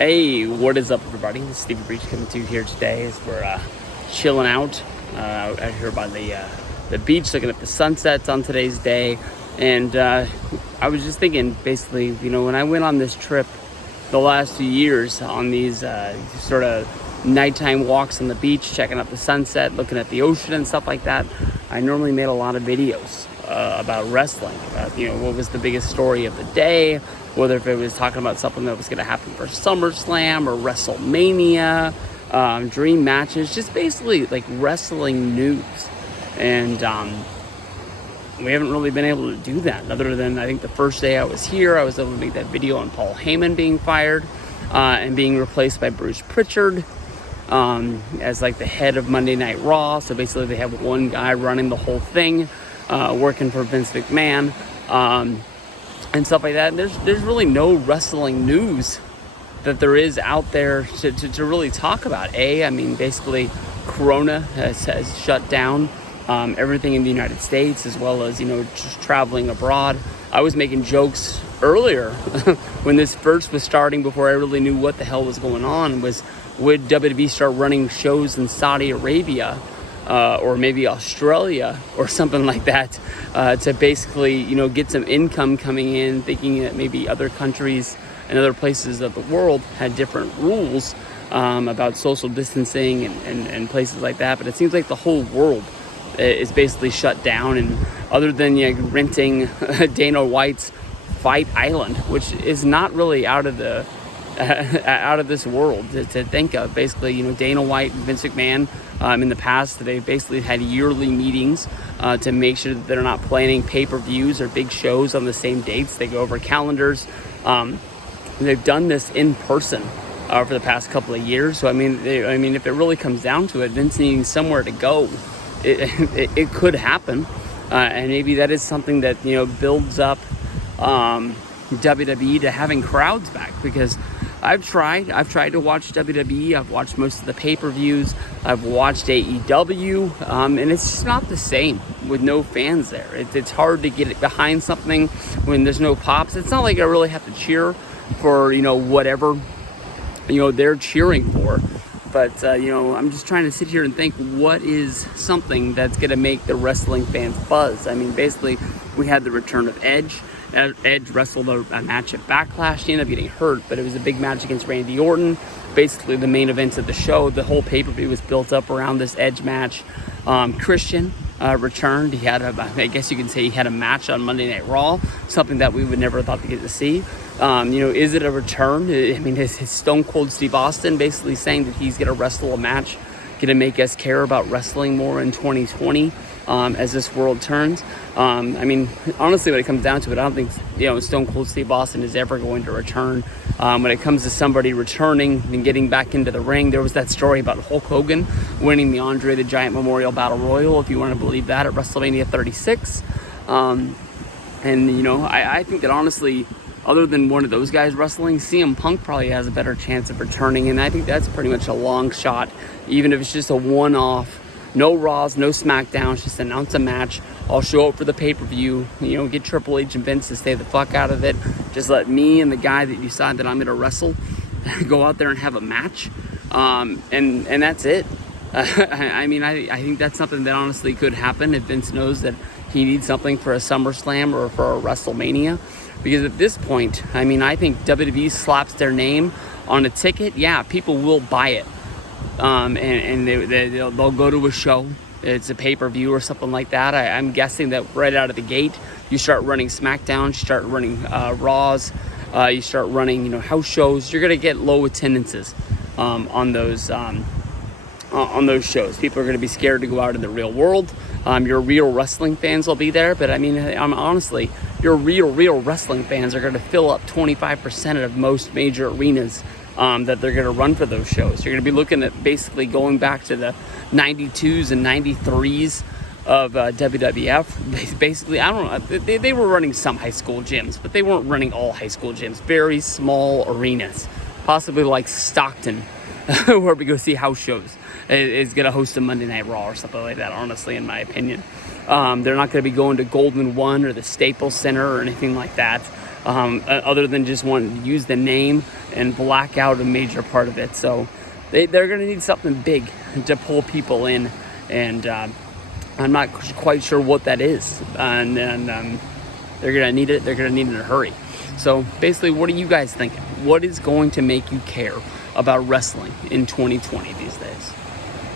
Hey, what is up, everybody? This is Stevie Breach coming to you here today as we're chilling out out here by the beach, looking at the sunsets on today's day. And I was just thinking, basically, when I went on this trip the last few years on these sort of nighttime walks on the beach, checking out the sunset, looking at the ocean and stuff like that, I normally made a lot of videos about wrestling, about what was the biggest story of the day, whether if it was talking about something that was going to happen for SummerSlam or WrestleMania, dream matches, just basically like wrestling news. And we haven't really been able to do that, other than I think the first day I was here, I was able to make that video on Paul Heyman being fired and being replaced by Bruce Pritchard as like the head of Monday Night Raw. So basically they have one guy running the whole thing, working for Vince McMahon, and stuff like that. And there's really no wrestling news that there is out there to really talk about. Basically Corona has shut down everything in the United States, as well as just traveling abroad. I was making jokes earlier when this first was starting, before I really knew what the hell was going on, was would WWE start running shows in Saudi Arabia or maybe Australia or something like that to basically get some income coming in, thinking that maybe other countries and other places of the world had different rules about social distancing and places like that. But it seems like the whole world is basically shut down, and other than renting Dana White's Fight Island, which is not really out of this world to think of. Basically, Dana White and Vince McMahon in the past, they've basically had yearly meetings to make sure that they're not planning pay-per-views or big shows on the same dates. They go over calendars. They've done this in person for the past couple of years. So I mean, if it really comes down to it, Vince needing somewhere to go, it could happen, and maybe that is something that builds up WWE to having crowds back. Because I've tried to watch WWE. I've watched most of the pay-per-views. I've watched AEW, and it's just not the same with no fans there. It's hard to get behind something when there's no pops. It's not like I really have to cheer for whatever they're cheering for. But I'm just trying to sit here and think, what is something that's going to make the wrestling fans buzz? I mean, basically, we had the return of Edge. Edge wrestled a match at Backlash. He ended up getting hurt, but it was a big match against Randy Orton. Basically, the main event of the show, the whole pay-per-view was built up around this Edge match. Christian returned. He had I guess you can say he had a match on Monday Night Raw, something that we would never thought to get to see. Is it a return? I mean, is Stone Cold Steve Austin basically saying that he's going to wrestle a match, going to make us care about wrestling more in 2020 as this world turns? Honestly, when it comes down to it, I don't think Stone Cold Steve Austin is ever going to return. When it comes to somebody returning and getting back into the ring, there was that story about Hulk Hogan winning the Andre the Giant Memorial Battle Royal, if you want to believe that, at WrestleMania 36. I think that honestly, other than one of those guys wrestling, CM Punk probably has a better chance of returning, and I think that's pretty much a long shot, even if it's just a one-off. No Raws, no SmackDowns, just announce a match. I'll show up for the pay-per-view, get Triple H and Vince to stay the fuck out of it. Just let me and the guy that decide that I'm going to wrestle go out there and have a match, and that's it. I think that's something that honestly could happen if Vince knows that he needs something for a SummerSlam or for a WrestleMania. Because at this point, I think WWE slaps their name on a ticket. Yeah, people will buy it. And they'll go to a show. It's a pay-per-view or something like that. I'm guessing that right out of the gate, you start running SmackDown, you start running Raws, you start running house shows. You're gonna get low attendances on those shows. People are gonna be scared to go out in the real world. Your real wrestling fans will be there, but honestly, your real wrestling fans are gonna fill up 25% of most major arenas that they're going to run for those shows. You're going to be looking at basically going back to the 92s and 93s of WWF. Basically, I don't know, they were running some high school gyms, but they weren't running all high school gyms. Very small arenas, possibly like Stockton, where we go see house shows, is going to host a Monday Night Raw or something like that, honestly, in my opinion. They're not going to be going to Golden One or the Staples Center or anything like that. other than just wanting to use the name and black out a major part of it. So they're going to need something big to pull people in, and I'm not quite sure what that is. And they're going to need it. They're going to need it in a hurry. So basically, what are you guys thinking? What is going to make you care about wrestling in 2020 these days?